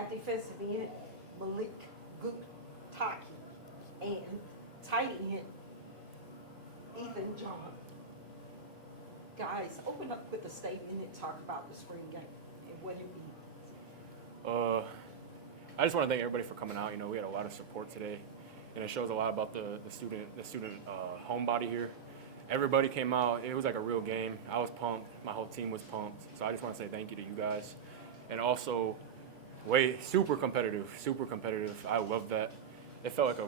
have defensive end Malik Gutaki and tight end Ethan John. Guys, open up with a statement and talk about the spring game and what it means. I just want to thank everybody for coming out. You know, we had a lot of support today, and it shows a lot about the student homebody here. Everybody came out. It was like a real game. I was pumped. My whole team was pumped. So I just want to say thank you to you guys, and also, super competitive. I love that. It felt like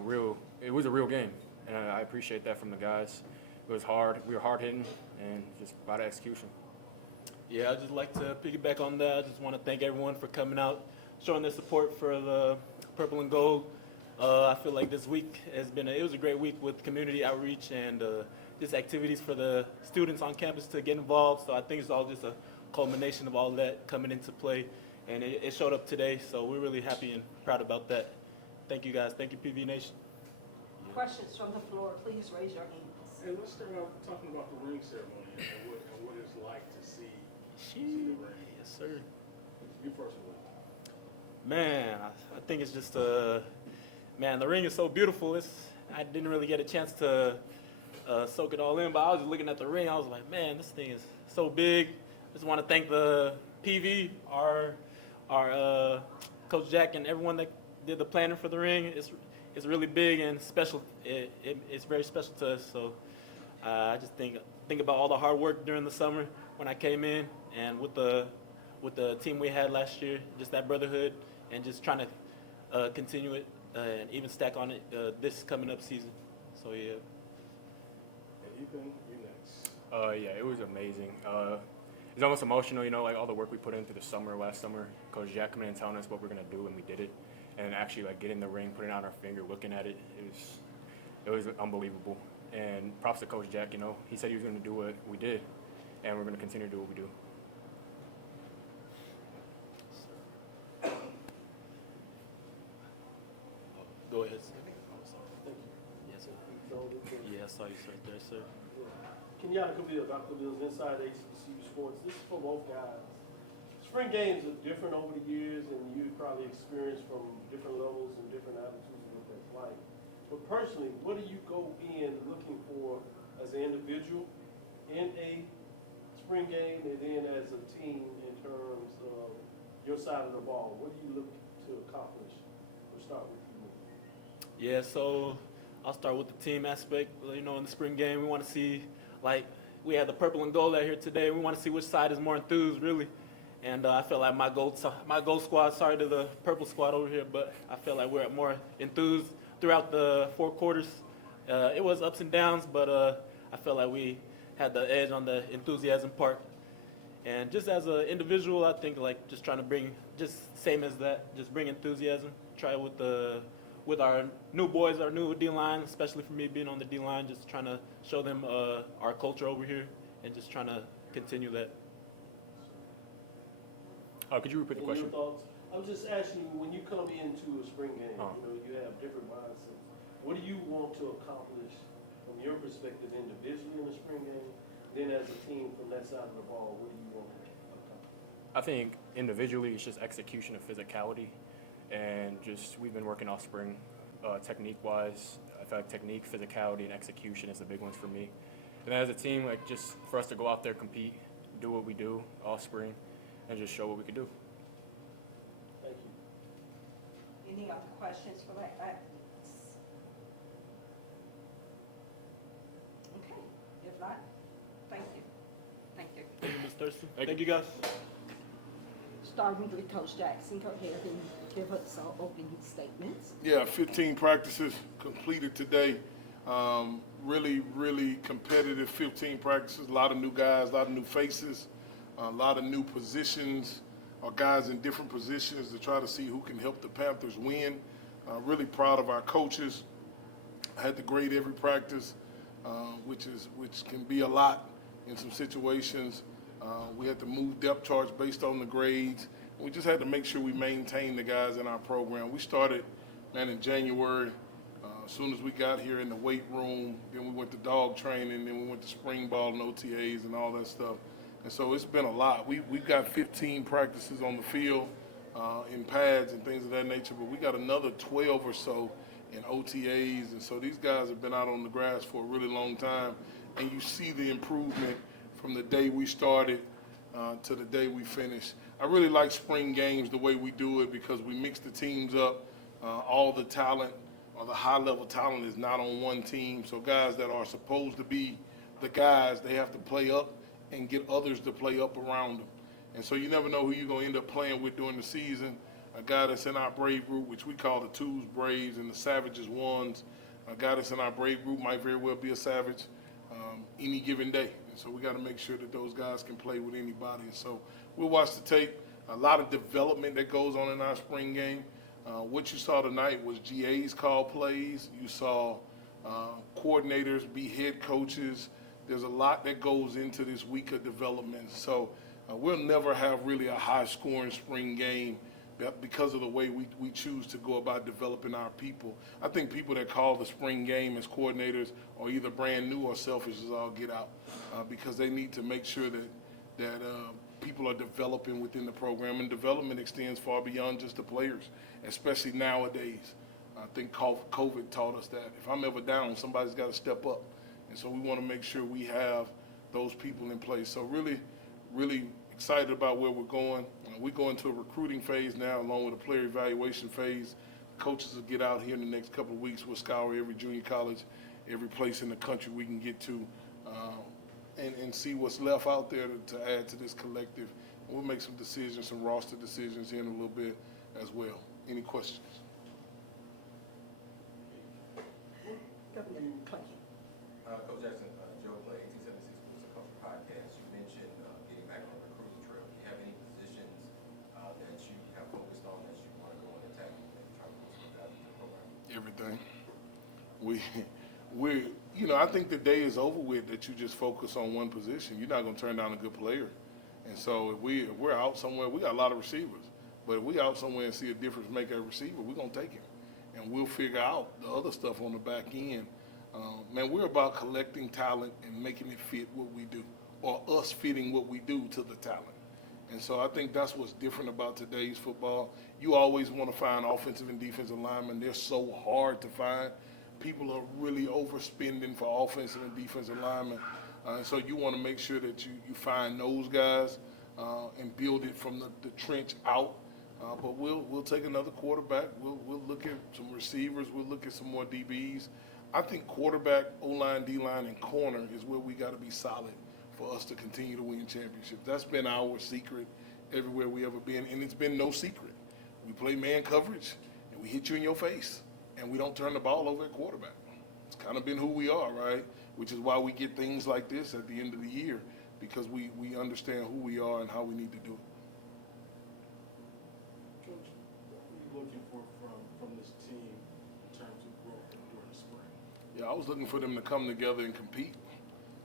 it was a real game, and I appreciate that from the guys. It was hard. We were hard hitting, and just about execution. Yeah, I'd just like to piggyback on that. I just want to thank everyone for coming out, showing their support for the Purple and Gold. I feel like this week it was a great week with community outreach and just activities for the students on campus to get involved. So I think it's all just a culmination of all that coming into play, and it showed up today. So we're really happy and proud about that. Thank you guys. Thank you, PV Nation. Questions from the floor, please raise your hands. Hey, let's start off talking about the ring ceremony and what it's like to see the ring. Yes, sir. You first one. Man, I think it's just man, the ring is so beautiful. I didn't really get a chance to soak it all in, but I was just looking at the ring. I was like, man, this thing is so big. Just want to thank the PV, our Coach Jack, and everyone that did the planning for the ring. It's really big and special. It's very special to us. So I just think about all the hard work during the summer when I came in, and with the team we had last year, just that brotherhood, and just trying to continue it and even stack on it this coming up season. So yeah. And Ethan, you next. Yeah, it was amazing. It's almost emotional, you know, like all the work we put in through the summer, last summer. Coach Jack coming in and telling us what we're gonna do, and we did it. And actually, like getting the ring, putting it on our finger, looking at it, it was unbelievable. And props to Coach Jack, you know, he said he was gonna do what we did, and we're gonna continue to do what we do. Go ahead, sir. Yes, sir. Yeah, I saw you right there, sir. Kenyatta Cavill, Dr. Cavill's Inside HBCU Sports. This is for both guys. Spring games are different over the years, and you've probably experienced from different levels and different attitudes of what that's like. But personally, what do you go in looking for as an individual in a spring game, and then as a team in terms of your side of the ball? What do you look to accomplish? We'll start with you. Yeah, so I'll start with the team aspect. You know, in the spring game, we want to see, like, we had the purple and gold out here today. We want to see which side is more enthused, really. And I feel like my gold squad, sorry to the purple squad over here, but I feel like we're more enthused throughout the 4 quarters. It was ups and downs, but I felt like we had the edge on the enthusiasm part. And just as an individual, I think like just trying to bring, just same as that, just bring enthusiasm. Try with our new boys, our new D-line, especially for me being on the D-line, just trying to show them our culture over here and just trying to continue that. Could you repeat the question? Your thoughts? I was just asking you, when you come into a spring game, you know, you have different mindsets. What do you want to accomplish from your perspective individually in the spring game? Then as a team from that side of the ball, what do you want to accomplish? I think individually it's just execution of physicality, and just we've been working all spring technique-wise. I feel like technique, physicality, and execution is the big ones for me. And then as a team, like just for us to go out there, compete, do what we do all spring, and just show what we can do. Thank you. Any other questions for that athletes? Okay, if not, thank you. Thank you. Thank you, Ms. Thurston. Thank you, guys. Starting with Coach Jackson, go ahead and give us some opening statements. Yeah, 15 practices completed today. Really competitive 15 practices. A lot of new guys, a lot of new faces, a lot of new positions, or guys in different positions to try to see who can help the Panthers win. Really proud of our coaches. I had to grade every practice, which can be a lot in some situations. We had to move depth charts based on the grades. We just had to make sure we maintain the guys in our program. We started, in January. As soon as we got here in the weight room, then we went to dog training, then we went to spring ball and OTAs and all that stuff. And so it's been a lot. We've got 15 practices on the field. in pads and things of that nature, but we got another 12 or so in OTAs, and so these guys have been out on the grass for a really long time, and you see the improvement from the day we started to the day we finished. I really like spring games the way we do it because we mix the teams up. All the talent or the high-level talent is not on one team, so guys that are supposed to be the guys, they have to play up and get others to play up around them. And so you never know who you're going to end up playing with during the season. A guy that's in our Brave group, which we call the Twos Braves and the Savages Ones, a guy that's in our Brave group might very well be a Savage any given day. And so we got to make sure that those guys can play with anybody. And so we'll watch the tape. A lot of development that goes on in our spring game. What you saw tonight was GAs call plays. You saw coordinators be head coaches. There's a lot that goes into this week of development. So we'll never have really a high-scoring spring game because of the way we choose to go about developing our people. I think people that call the spring game as coordinators are either brand new or selfish as all get out because they need to make sure that people are developing within the program, and development extends far beyond just the players, especially nowadays. I think COVID taught us that. If I'm ever down, somebody's got to step up. And so we want to make sure we have those people in place. So really, really excited about where we're going. We go into a recruiting phase now along with a player evaluation phase. Coaches will get out here in the next couple of weeks. We'll scour every junior college, every place in the country we can get to, and see what's left out there to add to this collective. And we'll make some decisions, some roster decisions here in a little bit as well. Any questions? Governor Clay. Coach Jackson, Joe Clay, 1876 Sports and Culture Podcast. You mentioned getting back on the recruiting trail. Do you have any positions that you have focused on that you want to go and attack and try to pull some of that into the program? Everything. I think the day is over with that you just focus on one position. You're not going to turn down a good player. And so if we're out somewhere, we got a lot of receivers. But if we out somewhere and see a difference maker receiver, we're going to take him. And we'll figure out the other stuff on the back end. Man, we're about collecting talent and making it fit what we do, or us fitting what we do to the talent. And so I think that's what's different about today's football. You always want to find offensive and defensive linemen. They're so hard to find. People are really overspending for offensive and defensive linemen. And so you want to make sure that you find those guys and build it from the trench out. But we'll take another quarterback. We'll look at some receivers. We'll look at some more DBs. I think quarterback, O-line, D-line, and corner is where we got to be solid for us to continue to win championships. That's been our secret everywhere we ever been, and it's been no secret. We play man coverage, and we hit you in your face, and we don't turn the ball over at quarterback. It's kind of been who we are, right? Which is why we get things like this at the end of the year, because we understand who we are and how we need to do it. Coach, what are you looking for from this team in terms of growth during the spring? Yeah, I was looking for them to come together and compete.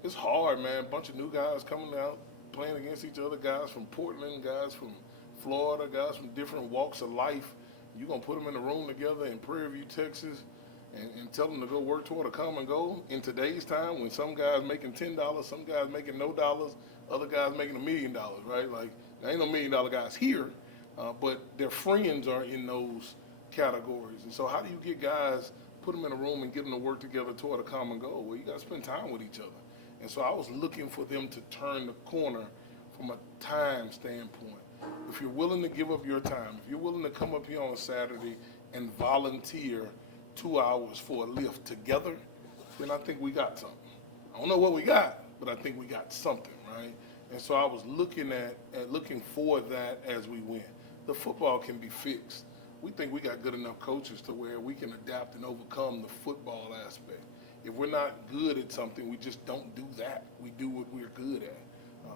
It's hard, man. A bunch of new guys coming out, playing against each other, guys from Portland, guys from Florida, guys from different walks of life. You're going to put them in a room together in Prairie, Texas, and tell them to go work toward a common goal in today's time when some guys making $10, some guys making no dollars, other guys making $1 million, right? Like, there ain't no $1 million guys here, but their friends are in those categories. And so how do you get guys, put them in a room and get them to work together toward a common goal? Well, you got to spend time with each other. And so I was looking for them to turn the corner from a time standpoint. If you're willing to give up your time, if you're willing to come up here on a Saturday and volunteer 2 hours for a lift together, then I think we got something. I don't know what we got, but I think we got something, right? And so I was looking looking for that as we win. The football can be fixed. We think we got good enough coaches to where we can adapt and overcome the football aspect. If we're not good at something, we just don't do that. We do what we're good at.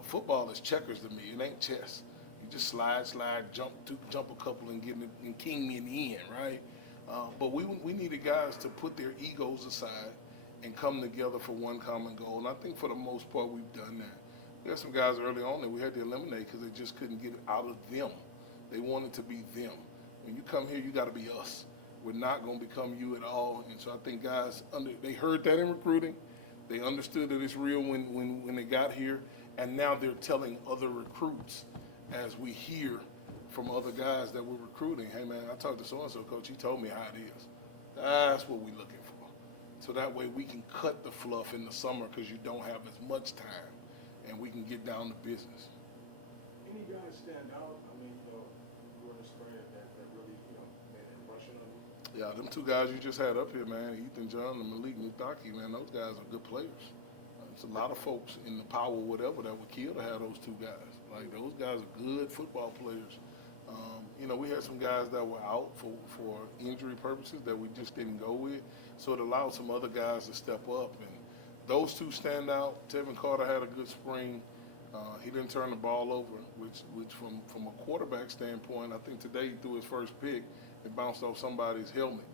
Football is checkers to me. It ain't chess. You just slide, jump a couple and get and king me in the end, right? But we needed guys to put their egos aside and come together for one common goal. And I think for the most part we've done that. We had some guys early on that we had to eliminate because they just couldn't get it out of them. They wanted to be them. When you come here, you got to be us. We're not going to become you at all. And so I think guys, they heard that in recruiting. They understood that it's real when they got here. And now they're telling other recruits as we hear from other guys that we're recruiting. Hey, man, I talked to so-and-so, coach. He told me how it is. That's what we're looking for. So that way we can cut the fluff in the summer because you don't have as much time, and we can get down to business. Any guys stand out? I mean, during the spring that really, made an impression on you? Yeah, them two guys you just had up here, man, Ethan John and Malik Mutaki, man, those guys are good players. There's a lot of folks in the power whatever that would kill to have those two guys. Like, those guys are good football players. We had some guys that were out for injury purposes that we just didn't go with, so it allowed some other guys to step up. And those two stand out. Tevin Carter had a good spring. He didn't turn the ball over, which from a quarterback standpoint, I think today he threw his first pick. It bounced off somebody's helmet.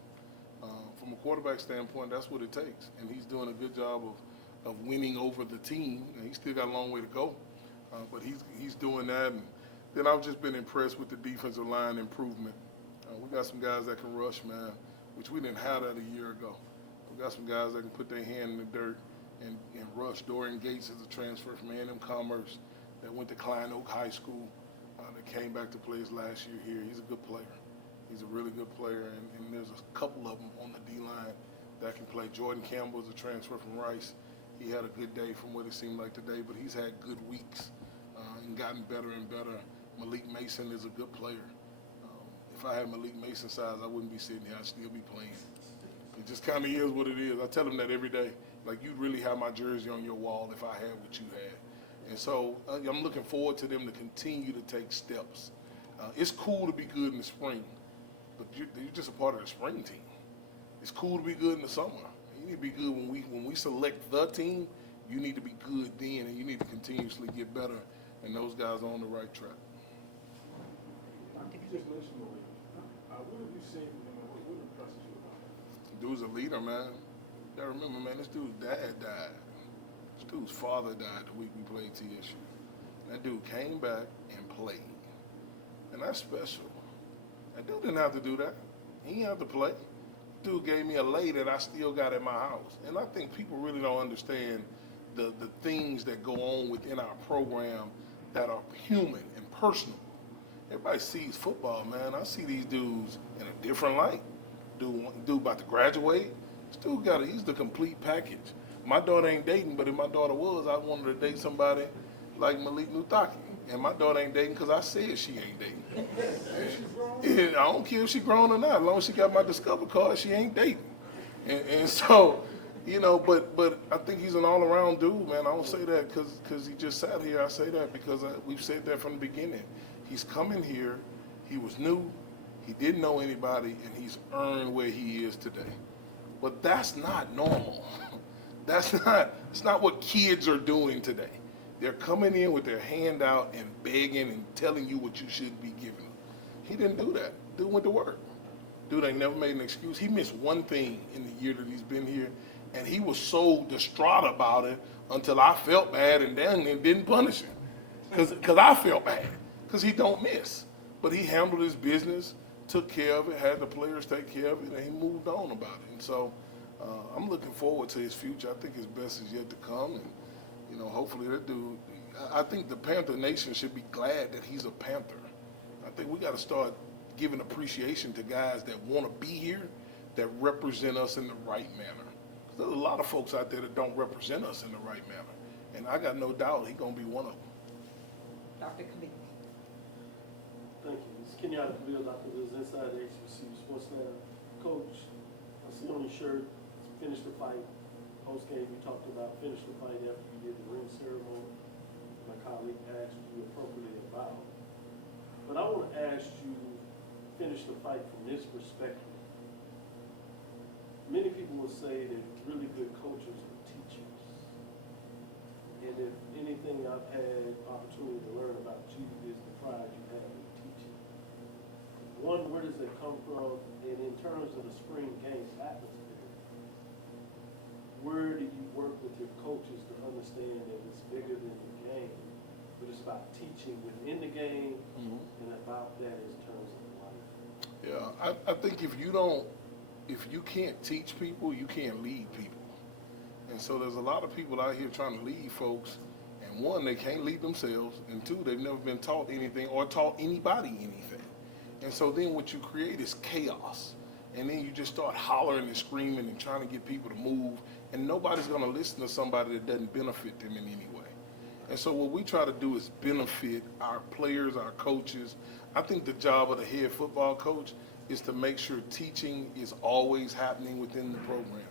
From a quarterback standpoint, that's what it takes. And he's doing a good job of winning over the team. And he's still got a long way to go, but he's doing that. And then I've just been impressed with the defensive line improvement. We got some guys that can rush, man, which we didn't have that a year ago. We got some guys that can put their hand in the dirt and rush. Dorian Gates is a transfer from A&M Commerce that went to Klein Oak High School that came back to play his last year here. He's a good player. He's a really good player, and there's a couple of them on the D-line that can play. Jordan Campbell is a transfer from Rice. He had a good day from what it seemed like today, but he's had good weeks and gotten better and better. Malik Mason is a good player. If I had Malik Mason's size, I wouldn't be sitting here. I'd still be playing. It just kind of is what it is. I tell him that every day. Like, you'd really have my jersey on your wall if I had what you had. And so I'm looking forward to them to continue to take steps. It's cool to be good in the spring, but you're just a part of the spring team. It's cool to be good in the summer. You need to be good when we select the team. You need to be good then, and you need to continuously get better. And those guys are on the right track. You just mentioned Malik. What have you seen from him? What impresses you about him? Dude's a leader, man. You gotta remember, man, this dude's dad died. This dude's father died the week we played TSU. That dude came back and played. And that's special. That dude didn't have to do that. He didn't have to play. Dude gave me a lay that I still got at my house. And I think people really don't understand the things that go on within our program that are human and personal. Everybody sees football, man. I see these dudes in a different light. Dude about to graduate. This dude he's the complete package. My daughter ain't dating, but if my daughter was, I wanted to date somebody like Malik Mutaki. And my daughter ain't dating because I said she ain't dating. And I don't care if she grown or not. As long as she got my Discover card, she ain't dating. And so, but I think he's an all-around dude, man. I don't say that because he just sat here. I say that because we've said that from the beginning. He's coming here. He was new. He didn't know anybody, and he's earned where he is today. But that's not normal. It's not what kids are doing today. They're coming in with their hand out and begging and telling you what you should be giving them. He didn't do that. Dude went to work. Dude ain't never made an excuse. He missed one thing in the year that he's been here, and he was so distraught about it until I felt bad and then didn't punish him. Because I felt bad. Because he don't miss. But he handled his business, took care of it, had the players take care of it, and he moved on about it. And so I'm looking forward to his future. I think his best is yet to come. And, hopefully that dude, I think the Panther Nation should be glad that he's a Panther. I think we got to start giving appreciation to guys that want to be here, that represent us in the right manner. There's a lot of folks out there that don't represent us in the right manner. And I got no doubt he's going to be one of them. Dr. Khalid. Thank you. This is Kenyatta Khalil, Dr. Khalil's inside the HBCU Sports Lab. Coach, I see on your shirt, finish the fight. Post game, you talked about finish the fight after you did the ring ceremony. My colleague asked you appropriately about. But I want to ask you, finish the fight from this perspective. Many people will say that really good coaches are teachers. And if anything I've had opportunity to learn about you is the pride you have in teaching. One, where does that come from? And in terms of the spring games atmosphere, where do you work with your coaches to understand that it's bigger than the game, but it's about teaching within the game and about that in terms of life? Yeah, I think if you can't teach people, you can't lead people. And so there's a lot of people out here trying to lead folks, and One, they can't lead themselves, and two, they've never been taught anything or taught anybody anything. And so then what you create is chaos. And then you just start hollering and screaming and trying to get people to move, and nobody's going to listen to somebody that doesn't benefit them in any way. And so what we try to do is benefit our players, our coaches. I think the job of the head football coach is to make sure teaching is always happening within the program.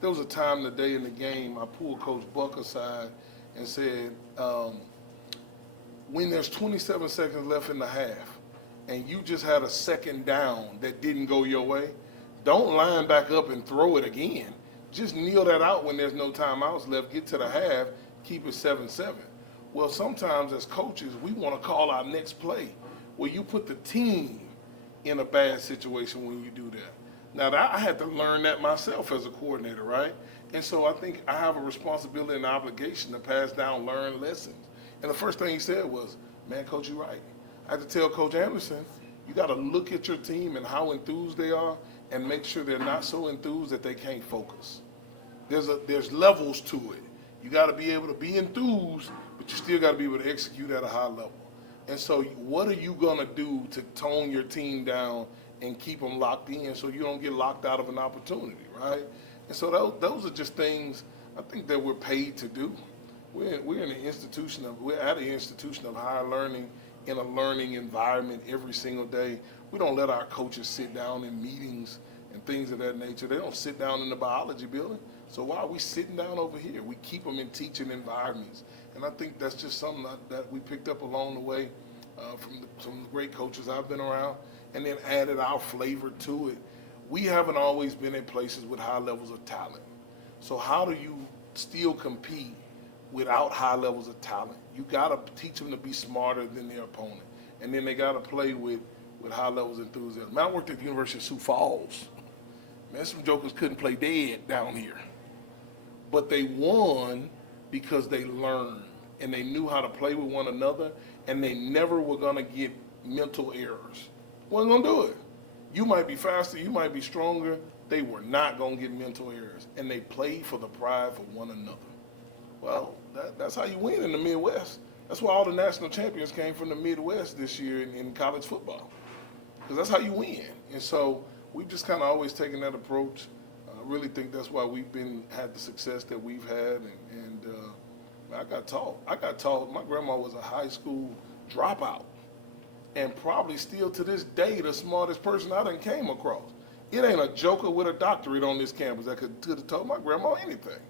There was a time today in the game I pulled Coach Buck aside and said, when there's 27 seconds left in the half and you just had a second down that didn't go your way, don't line back up and throw it again. Just kneel that out when there's no timeouts left, get to the half, keep it 7-7. Well, sometimes as coaches, we want to call our next play. Well, you put the team in a bad situation when you do that. Now, I had to learn that myself as a coordinator, right? And so I think I have a responsibility and obligation to pass down learned lessons. And the first thing he said was, man, Coach, you're right. I had to tell Coach Anderson, you got to look at your team and how enthused they are and make sure they're not so enthused that they can't focus. There's levels to it. You got to be able to be enthused, but you still got to be able to execute at a high level. And so what are you going to do to tone your team down and keep them locked in so you don't get locked out of an opportunity, right? And so those are just things I think that we're paid to do. We're at an institution of higher learning in a learning environment every single day. We don't let our coaches sit down in meetings and things of that nature. They don't sit down in the biology building. So why are we sitting down over here? We keep them in teaching environments. And I think that's just something that we picked up along the way from some of the great coaches I've been around, and then added our flavor to it. We haven't always been in places with high levels of talent. So how do you still compete without high levels of talent? You got to teach them to be smarter than their opponent. And then they got to play with high levels of enthusiasm. Man, I worked at the University of Sioux Falls. Man, some jokers couldn't play dead down here. But they won because they learned and they knew how to play with one another, and they never were going to get mental errors. Wasn't going to do it. You might be faster, you might be stronger. They were not going to get mental errors, and they played for the pride for one another. Well, that's how you win in the Midwest. That's why all the national champions came from the Midwest this year in college football, because that's how you win. And so we've just kind of always taken that approach. I really think that's why we've had the success that we've had, and I got taught. My grandma was a high school dropout, and probably still to this day the smartest person I done came across. It ain't a joker with a doctorate on this campus that could have told my grandma anything.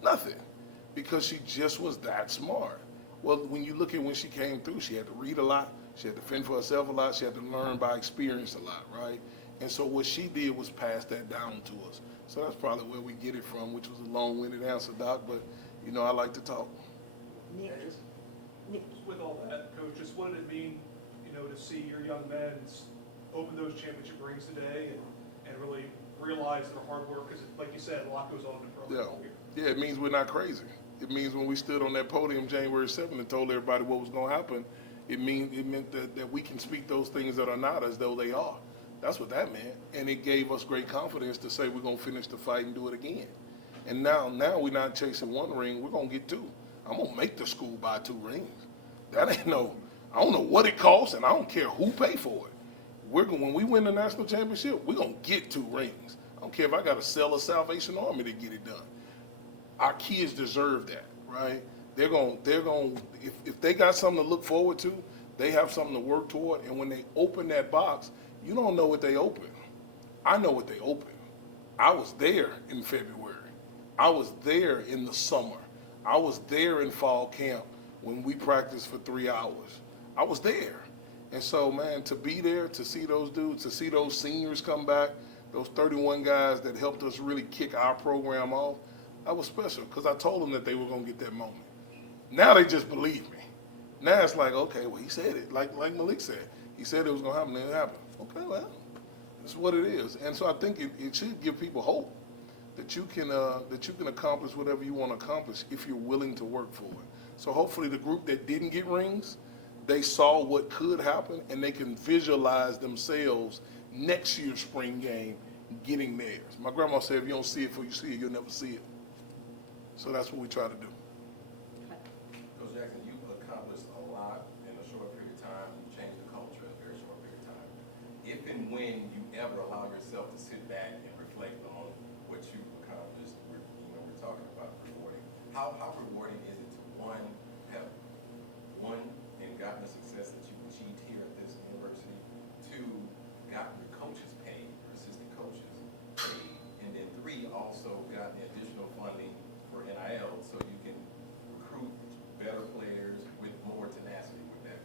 Nothing. Because she just was that smart. Well, when you look at when she came through, she had to read a lot. She had to fend for herself a lot. She had to learn by experience a lot, right? And so what she did was pass that down to us. So that's probably where we get it from, which was a long-winded answer, Doc, but, you know, I like to talk. Nick, Just with all that, Coach, just what did it mean, you know, to see your young men open those championship rings today and really realize their hard work? Because, like you said, a lot goes on in the program. Yeah, it means we're not crazy. It means when we stood on that podium January 7th and told everybody what was going to happen, it meant that we can speak those things that are not as though they are. That's what that meant. And it gave us great confidence to say we're going to finish the fight and do it again. And now we're not chasing one ring, we're going to get two. I'm going to make the school buy 2 rings. That ain't I don't know what it costs, and I don't care who pay for it. When we win the national championship, we're going to get 2 rings. I don't care if I got to sell a Salvation Army to get it done. Our kids deserve that, right? They're going if they got something to look forward to, they have something to work toward, and when they open that box, you don't know what they open. I know what they open. I was there in February. I was there in the summer. I was there in fall camp when we practiced for 3 hours. I was there. And so, man, to be there, to see those dudes, to see those seniors come back, those 31 guys that helped us really kick our program off, that was special because I told them that they were going to get that moment. Now they just believe me. Now it's like, okay, well, he said it. Like Malik said. He said it was going to happen, and it happened. Okay, well, that's what it is. And so I think it should give people hope that you can accomplish whatever you want to accomplish if you're willing to work for it. So hopefully the group that didn't get rings, they saw what could happen, and they can visualize themselves next year's spring game getting theirs. My grandma said, if you don't see it before you see it, you'll never see it. So that's what we try to do. Coach Jackson, and when you ever allow yourself to sit back and reflect on what you've accomplished, we're talking about rewarding. How rewarding is it to, one, have won and gotten the success that you've achieved here at this university, two, gotten your coaches paid, your assistant coaches paid, and then three, also gotten the additional funding for NIL so you can recruit better players with more tenacity with that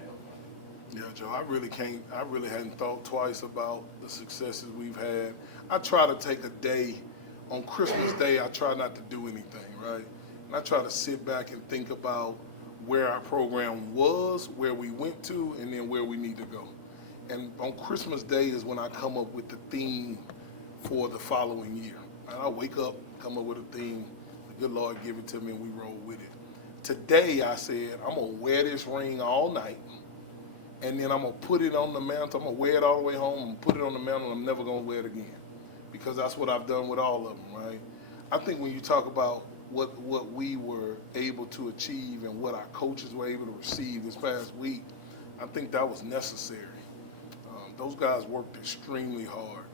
NIL funding? Yeah, Joe, I really hadn't thought twice about the successes we've had. I try to take a day, on Christmas Day, I try not to do anything, right? And I try to sit back and think about where our program was, where we went to, and then where we need to go. And on Christmas Day is when I come up with the theme for the following year. I wake up, come up with a theme, the good Lord give it to me, and we roll with it. Today, I said, I'm gonna wear this ring all night, and then I'm gonna put it on the mantle. I'm gonna wear it all the way home, I'm gonna put it on the mantle, and I'm never gonna wear it again. Because that's what I've done with all of them, right? I think when you talk about what we were able to achieve and what our coaches were able to receive this past week, I think that was necessary. Those guys worked extremely hard.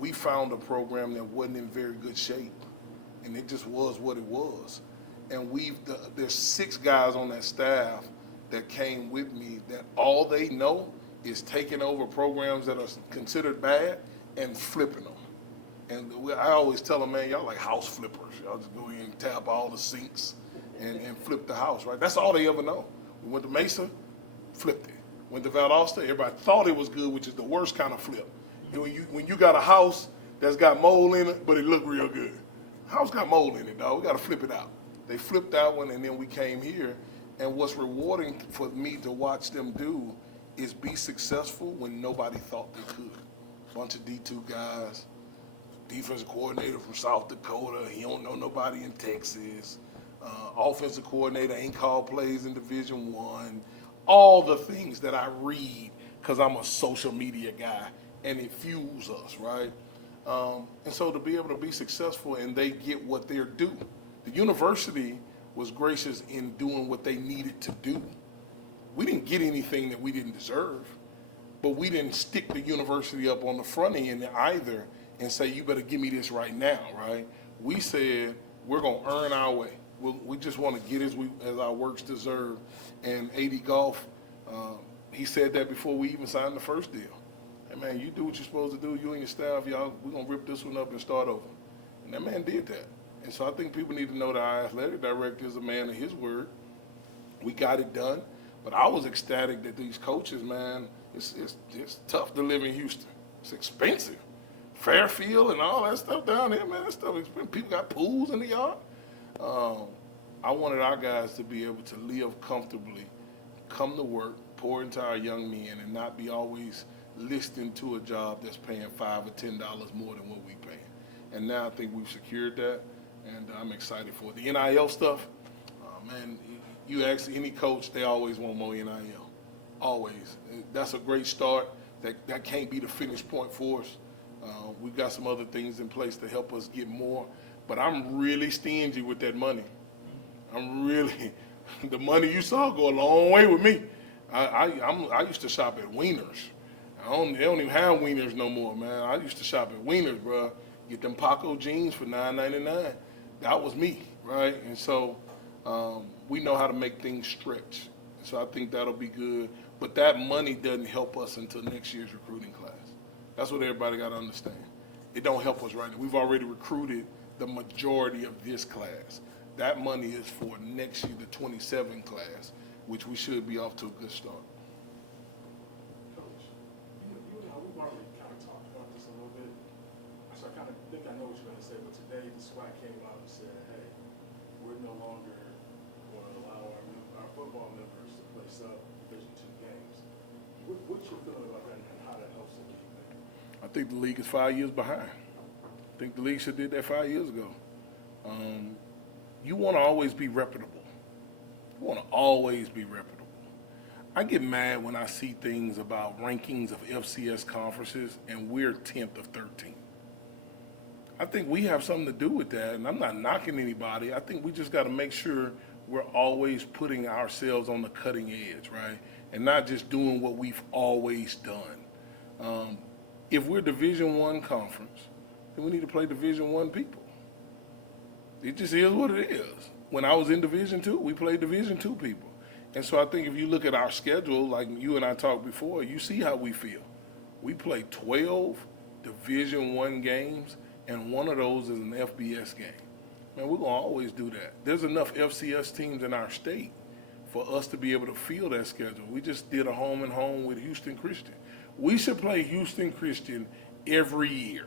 We found a program that wasn't in very good shape, and it just was what it was. And there's 6 guys on that staff that came with me that all they know is taking over programs that are considered bad and flipping them. And I always tell them, man, y'all like house flippers. Y'all just go in and tap all the sinks and flip the house, right? That's all they ever know. We went to Mesa, flipped it. Went to Valdosta, everybody thought it was good, which is the worst kind of flip. And when you got a house that's got mold in it, but it looked real good. House got mold in it, dog. We got to flip it out. They flipped that one, and then we came here. And what's rewarding for me to watch them do is be successful when nobody thought they could. Bunch of D2 guys. Defensive coordinator from South Dakota. He don't know nobody in Texas. Offensive coordinator ain't called plays in Division I. All the things that I read because I'm a social media guy, and it fuels us, right? And so to be able to be successful and they get what they're due. The university was gracious in doing what they needed to do. We didn't get anything that we didn't deserve, but we didn't stick the university up on the front end either and say, you better give me this right now, right? We said, we're going to earn our way. We just want to get as our works deserve. And AD Golf, he said that before we even signed the first deal. Hey, man, you do what you're supposed to do, you and your staff, y'all, we're going to rip this one up and start over. And that man did that. And so I think people need to know that our athletic director is a man of his word. We got it done. But I was ecstatic that these coaches, man, it's tough to live in Houston. It's expensive. Fairfield and all that stuff down there, man, that stuff expensive. People got pools in the yard. I wanted our guys to be able to live comfortably, come to work, pour into our young men, and not be always listening to a job that's paying $5 or $10 more than what we paying. And now I think we've secured that, and I'm excited for it. The NIL stuff, man, you ask any coach, they always want more NIL. Always. That's a great start. That can't be the finish point for us. We've got some other things in place to help us get more. But I'm really stingy with that money. The money you saw go a long way with me. I used to shop at Wieners. They don't even have Wieners no more, man. I used to shop at Wieners, bro. Get them Paco jeans for $9.99. That was me, right? And so we know how to make things stretch. So I think that'll be good. But that money doesn't help us until next year's recruiting class. That's what everybody got to understand. It don't help us right now. We've already recruited the majority of this class. That money is for next year, the 27 class, which we should be off to a good start. Coach, you and I, we've already kind of talked about this a little bit. So I kind of think I know what you're going to say, but today the SWAC came out and said, hey, we're no longer going to allow our football members to play sub-Division II games. What's your feeling about that and how that helps the league? I think the league is 5 years behind. I think the league should have did that 5 years ago. You want to always be reputable. You want to always be reputable. I get mad when I see things about rankings of FCS conferences and we're 10th of 13. I think we have something to do with that, and I'm not knocking anybody. I think we just got to make sure we're always putting ourselves on the cutting edge, right? And not just doing what we've always done. If we're Division I conference, then we need to play Division I people. It just is what it is. When I was in Division II, we played Division II people. And so I think if you look at our schedule, like you and I talked before, you see how we feel. We play 12 Division I games, and one of those is an FBS game. Man, we're going to always do that. There's enough FCS teams in our state for us to be able to fill that schedule. We just did a home and home with Houston Christian. We should play Houston Christian every year.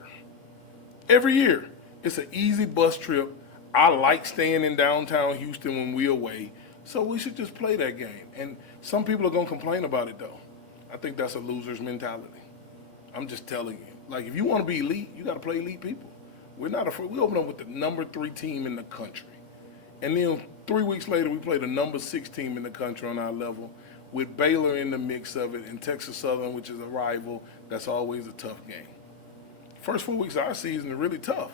Every year. It's an easy bus trip. I like staying in downtown Houston when we're away, so we should just play that game. And some people are going to complain about it, though. I think that's a loser's mentality. I'm just telling you. Like, if you want to be elite, you got to play elite people. We're not afraid. We open up with the number 3 team in the country. And then 3 weeks later, we play the number 6 team in the country on our level with Baylor in the mix of it and Texas Southern, which is a rival. That's always a tough game. First 4 weeks of our season are really tough.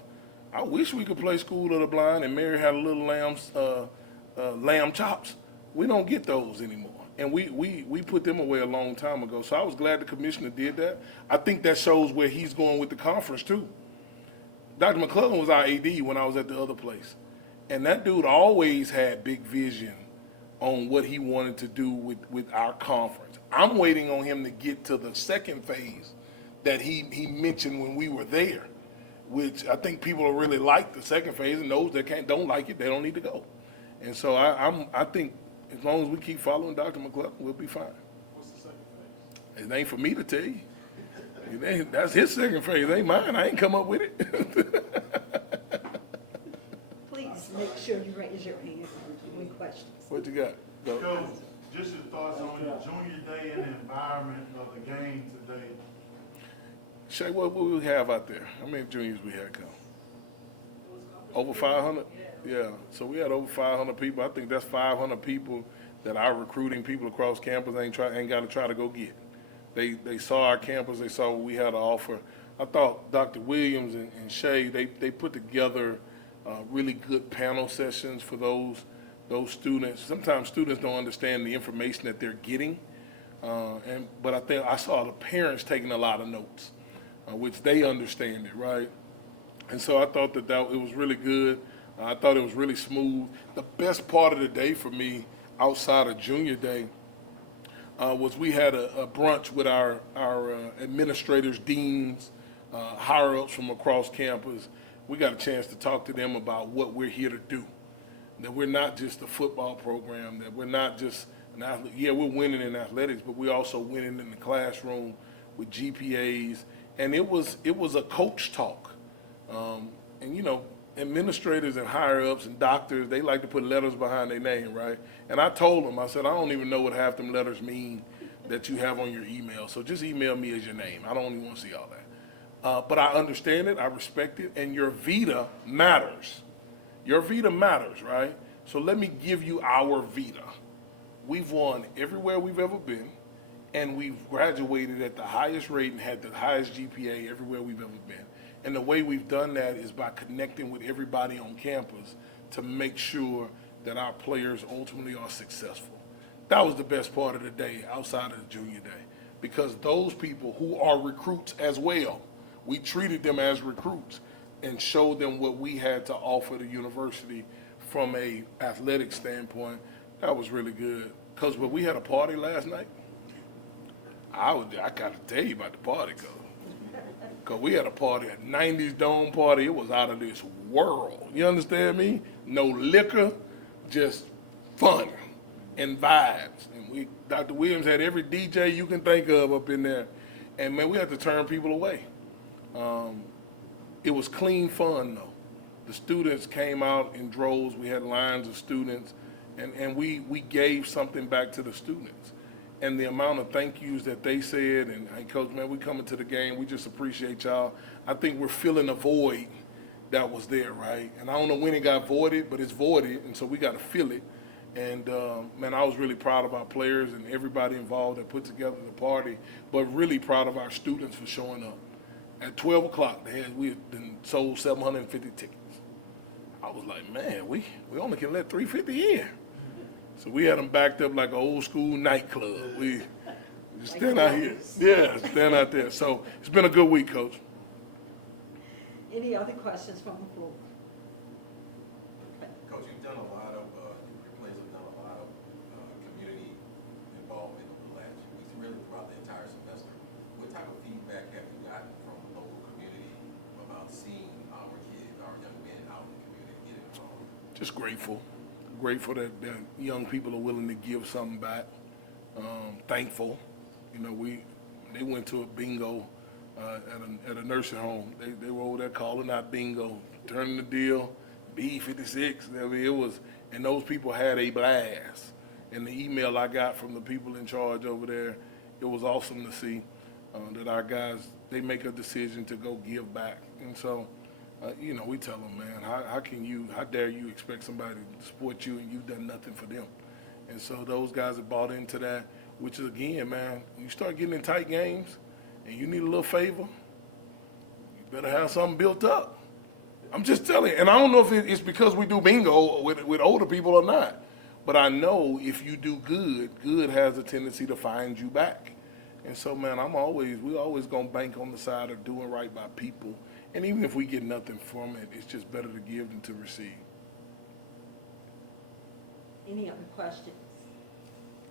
I wish we could play School of the Blind and Mary had a little lamb chops. We don't get those anymore. And we put them away a long time ago. So I was glad the commissioner did that. I think that shows where he's going with the conference, too. Dr. McClellan was our AD when I was at the other place. And that dude always had big vision on what he wanted to do with our conference. I'm waiting on him to get to the second phase that he mentioned when we were there, which I think people will really like the second phase, and those that don't like it, they don't need to go. And so I think as long as we keep following Dr. McClellan, we'll be fine. What's the second phase? It ain't for me to tell you. That's his second phase. It ain't mine. I ain't come up with it. Please make sure you raise your hand with questions. What you got? Go. Coach, just your thoughts on your junior day and the environment of the game today. Shay, what we have out there? How many juniors we had come? Over 500? Yeah. So we had over 500 people. I think that's 500 people that our recruiting people across campus ain't got to try to go get. They saw our campus. They saw what we had to offer. I thought Dr. Williams and Shay, they put together really good panel sessions for those students. Sometimes students don't understand the information that they're getting, but I think I saw the parents taking a lot of notes, which they understand it, right? And so I thought that it was really good. I thought it was really smooth. The best part of the day for me, outside of junior day, was we had a brunch with our administrators, deans, higher-ups from across campus. We got a chance to talk to them about what we're here to do, that we're not just a football program, that we're not just an athlete. Yeah, we're winning in athletics, but we're also winning in the classroom with GPAs. And it was a coach talk. And, you know, administrators and higher-ups and doctors, they like to put letters behind their name, right? And I told them, I said, I don't even know what half them letters mean that you have on your email. So just email me as your name. I don't even want to see all that. But I understand it, I respect it, and your vita matters. Your vita matters, right? So let me give you our vita. We've won everywhere we've ever been, and we've graduated at the highest rate and had the highest GPA everywhere we've ever been. And the way we've done that is by connecting with everybody on campus to make sure that our players ultimately are successful. That was the best part of the day outside of the junior day, because those people who are recruits as well, we treated them as recruits and showed them what we had to offer the university from a athletic standpoint. That was really good. Because when we had a party last night, I got to tell you about the party, because we had a party, a 90s dome party. It was out of this world. You understand me? No liquor, just fun and vibes. And Dr. Williams had every DJ you can think of up in there. And, man, we had to turn people away. It was clean fun, though. The students came out in droves. We had lines of students. And we gave something back to the students. And the amount of thank yous that they said, and hey, Coach, man, we coming to the game. We just appreciate y'all. I think we're filling a void that was there, right? And I don't know when it got voided, but it's voided, and so we got to fill it. And, man, I was really proud of our players and everybody involved that put together the party, but really proud of our students for showing up. At 12 o'clock, we had sold 750 tickets. I was like, man, we only can let 350 in. So we had them backed up like an old school nightclub. Just Like stand out here. Yeah, stand out there. So it's been a good week, Coach. Any other questions from the floor? Okay. Coach, you've done a lot of, your players have done a lot of community involvement over the last few weeks, really throughout the entire semester. What type of feedback have you gotten from the local community about seeing our kids, our young men out in the community getting involved? Just grateful. Grateful that young people are willing to give something back. Thankful. You know, they went to a bingo at a nursing home. They were over there calling out bingo, turning the deal, B56. I mean, it was, and those people had a blast. And the email I got from the people in charge over there, it was awesome to see that our guys, they make a decision to go give back. And so, you know, we tell them, man, how dare you expect somebody to support you and you've done nothing for them? And so those guys have bought into that, which is, again, man, when you start getting in tight games and you need a little favor, you better have something built up. I'm just telling you, and I don't know if it's because we do bingo with older people or not, but I know if you do good, good has a tendency to find you back. And so, man, we always gonna bank on the side of doing right by people. And even if we get nothing from it, it's just better to give than to receive. Any other questions?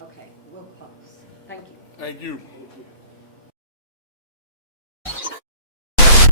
Okay, we'll close. Thank you. Thank you. Thank you.